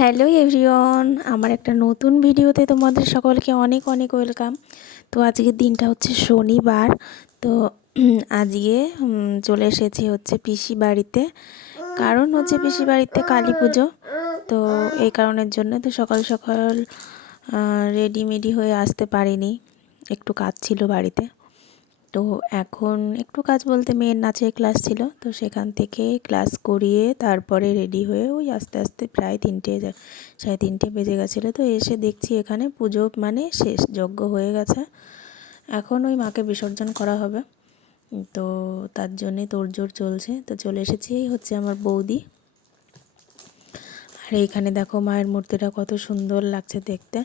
Hello everyone আমার একটা নতুন ভিডিওতে তোমাদের সকলকে অনেক অনেক ওয়েলকাম। তো আজকের দিনটা হচ্ছে শনিবার, তো আজকে চলে এসেছি হচ্ছে পিসি বাড়িতে। কারণ হচ্ছে পিসি বাড়িতে কালী পুজো, তো এই কারণের জন্য তো সকাল সকাল রেডিমেডি হয়ে আসতে পারিনি। একটু কাজ ছিল বাড়িতে। তো এখন একটু কাজ বলতে মেয়ের নাচের ক্লাস ছিল, তো সেখান থেকে ক্লাস করিয়ে তারপরে রেডি হয়ে ওই আস্তে আস্তে প্রায় তিনটে সাড়ে তিনটে বেজে গেছিল। তো এসে দেখছি এখানে পুজো মানে শেষ, যজ্ঞ হয়ে গেছে। এখন ওই মাকে বিসর্জন করা হবে। তো তার জন্যে তোড়জোড় চলছে। তো চলে এসেছি এই হচ্ছে আমার বৌদি। আর এইখানে দেখো মায়ের মূর্তিটা কত সুন্দর লাগছে দেখতে।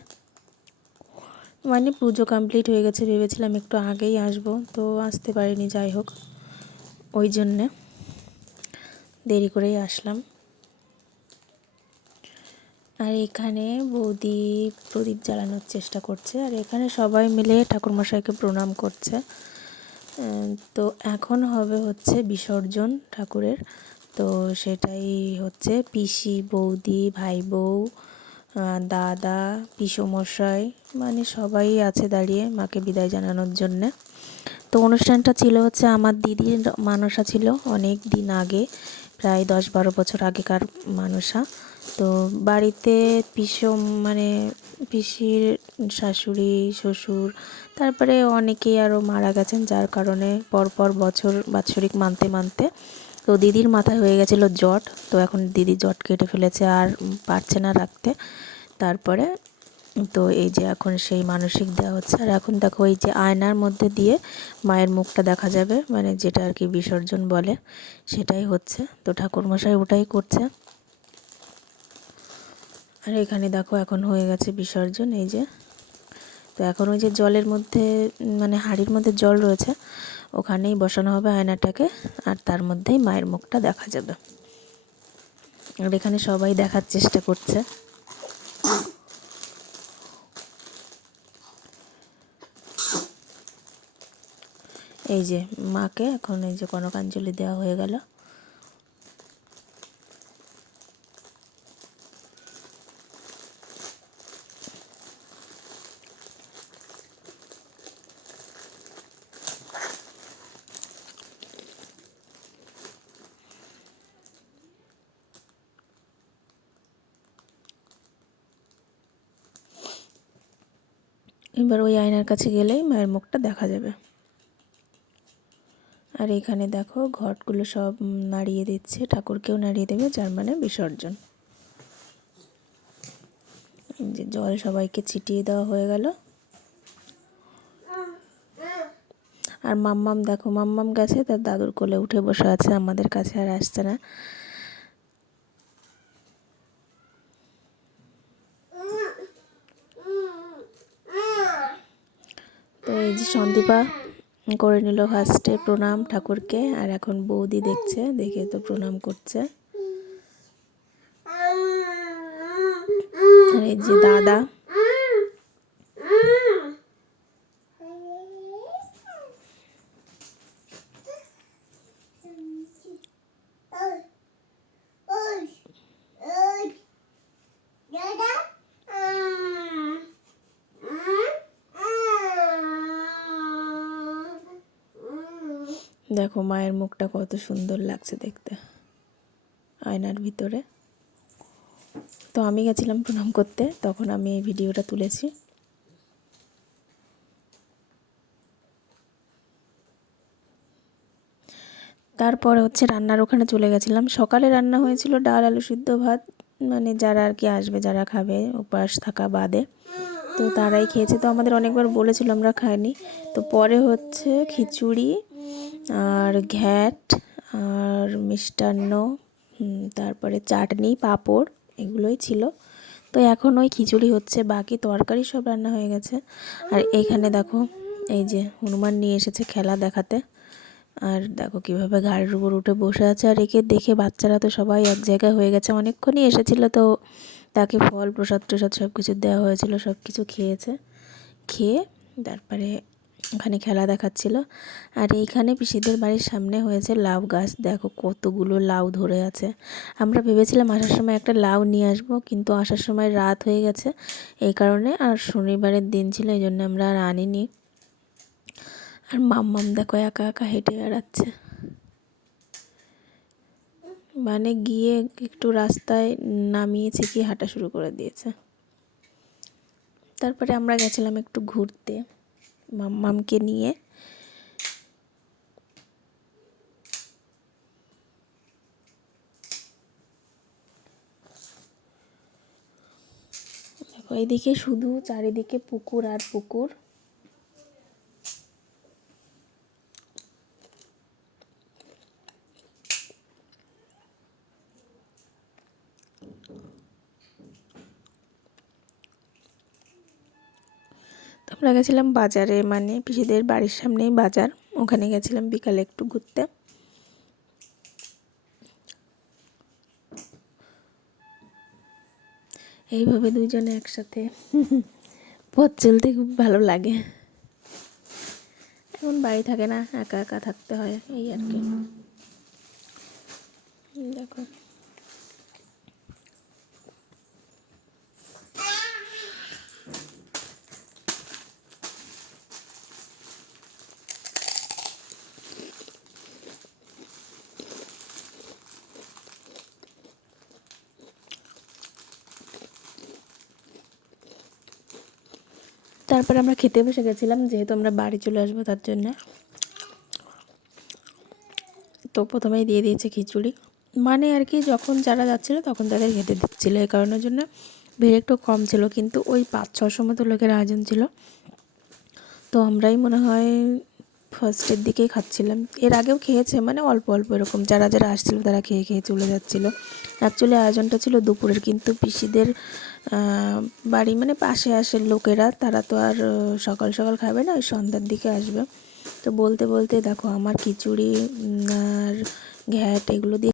মানে পুজো কমপ্লিট হয়ে গেছে, ভেবেছিলাম একটু আগেই আসব, তো আসতে পারিনি, যাই হোক। ওই জন্যে দেরি করেই আসলাম। আর এখানে বৌদি প্রদীপ জ্বালানোর চেষ্টা করছে, আর এখানে সবাই মিলে ঠাকুরমশাইকে প্রণাম করছে। তো এখন হবে হচ্ছে বিসর্জন ঠাকুরের, তো সেটাই হচ্ছে পিসি, বৌদি, ভাই বউ দাদা, পিসমশাই মানে সবাই আছে দাঁড়িয়ে মাকে বিদায় জানানোর জন্যে। তো অনুষ্ঠানটা ছিল হচ্ছে আমার দিদির মানসা ছিল অনেক দিন আগে, প্রায় দশ বারো বছর আগেকার মানসা। তো বাড়িতে পিসম মানে পিসির শাশুড়ি, শ্বশুর, তারপরে অনেকেই আরও মারা গেছেন, যার কারণে পরপর বছর বাৎসরিক মানতে মানতে। তো দিদির মাথায় হয়ে গেছিল জট, তো এখন দিদি জট কেটে ফেলেছে আর পারছে না রাখতে। তারপরে তো এই যে এখন সেই মানসিক দেওয়া হচ্ছে। আর এখন দেখো এই যে আয়নার মধ্যে দিয়ে মায়ের মুখটা দেখা যাবে মানে যেটা আর কি বিসর্জন বলে, সেটাই হচ্ছে। তো ঠাকুরমশাই ওটাই করছে। আর এখানে দেখো এখন হয়ে গেছে বিসর্জন, এই যে। তো এখন ওই যে জলের মধ্যে মানে হাড়ির মধ্যে জল রয়েছে ওখানেই বসানো হবে আয়নাটাকে, আর তার মধ্যেই মায়ের মুখটা দেখা যাবে। আর এখানে সবাই দেখার চেষ্টা করছে। এই যে মাকে, এখন এই যে কনকাঞ্জলি দেওয়া হয়ে গেল। এবার ওই আয়নার কাছে গেলেই মায়ের মুখটা দেখা যাবে। আর এখানে দেখো ঘটগুলো সব নাড়িয়ে দিচ্ছে, ঠাকুরকেও নাড়িয়ে দেবে, যার মানে বিসর্জন। যে জল সবাইকে ছিটিয়ে দেওয়া হয়ে গেল। আর মাম্মাম দেখো, মাম্মাম গেছে, তার দাদুর কোলে উঠে বসে আছে, আমাদের কাছে আর আসছে না তো এই যে সন্দীপা করে নিল ফার্স্টে প্রণাম ঠাকুরকে, আর এখন বৌদি দেখছে, দেখে তো প্রণাম করছে। আর এই যে দাদা দেখো মায়ের মুখটা কত সুন্দর লাগছে দেখতে। আয়নার ভিতরে। তো আমি গেছিলাম প্রণাম করতে, তখন আমি এই ভিডিওটা তুলেছি। তারপরে হচ্ছে রান্নার ওখানে চলে গেছিলাম। সকালে রান্না হয়েছিল ডাল, আলু সিদ্ধ ভাত মানে যারা আর কি আসবে, যারা খাবে, উপাস থাকা বাদে। তো তারাই খেয়েছে। তো আমাদের অনেকবার বলেছিল আমরা খাইনি। তো পরে হচ্ছে খিচুড়ি আর ঘ্যাট, আর মিষ্টান্ন তারপরে চাটনি, পাঁপড়, এগুলোই ছিল। তো এখন ওই খিচুড়ি হচ্ছে, বাকি তরকারি সব রান্না হয়ে গেছে। আর এখানে দেখো, এই যে হনুমান নিয়ে এসেছে খেলা দেখাতে। আর দেখো কীভাবে গাড়ির উপর উঠে বসে আছে। আর একে দেখে বাচ্চারা তো সবাই এক জায়গায় হয়ে গেছে। অনেকক্ষণই এসেছিল তো তাকে ফল, প্রসাদ প্রসাদ সব কিছু দেওয়া হয়েছিল সব কিছু খেয়েছে। খেয়ে তারপরে ওখানে খেলা দেখাচ্ছিল। আর এইখানে পিসিদের বাড়ির সামনে হয়েছে লাউ গাছ। দেখো কতগুলো লাউ ধরে আছে। আমরা ভেবেছিলাম আসার সময় একটা লাউ নিয়ে আসব, কিন্তু আসার সময় রাত হয়ে গেছে এই কারণে আর শনিবারের দিন ছিল, এই জন্য আমরা আর আনিনি। আর মাম্মাম দেখো একা একা হেঁটে বেড়াচ্ছে। মানে গিয়ে একটু রাস্তায় নামিয়েছে কি হাঁটা শুরু করে দিয়েছে। তারপরে আমরা গেছিলাম একটু ঘুরতে। মাম্মামকে নিয়ে। দেখো এইদিকে শুধু চারিদিকে পুকুর আর পুকুর। আমরা গেছিলাম বাজারে মানে পিসিদের বাড়ির সামনেই বাজার। ওখানে গেছিলাম বিকালে একটু ঘুরতে। এইভাবে দুইজনে একসাথে পথ চলতে খুব ভালো লাগে। এখন বাড়ি থাকে না, একা একা থাকতে হয়, এই আর কি। দেখো। তারপরে আমরা খেতে বসে গেছিলাম, যেহেতু আমরা বাড়ি চলে আসব তার জন্য। তো প্রথমেই দিয়ে দিয়েছে খিচুড়ি। মানে আর কি, যখন যারা যাচ্ছিল তখন তাদের খেতে দিচ্ছিল, এই কারণের জন্য ভিড় একটু কম ছিল। কিন্তু ওই পাঁচ ছশো মতো লোকের আয়োজন ছিল। তো আমরাই মনে হয় ফার্স্টের দিকেই খাচ্ছিলাম। এর আগেও খেয়েছে মানে অল্প অল্প এরকম। যারা যারা আসছিল তারা খেয়ে খেয়ে চলে যাচ্ছিল। অ্যাকচুয়ালি আয়োজনটা ছিল দুপুরের, কিন্তু পিসিদের বাড়ি মানে পাশে আসে লোকেরা, তারা তো আর সকাল সকাল খাবে না, ওই সন্ধ্যার দিকে আসবে। তো বলতে বলতে দেখো, আমার খিচুড়ি আর ঘ্যাট, এগুলো দিয়ে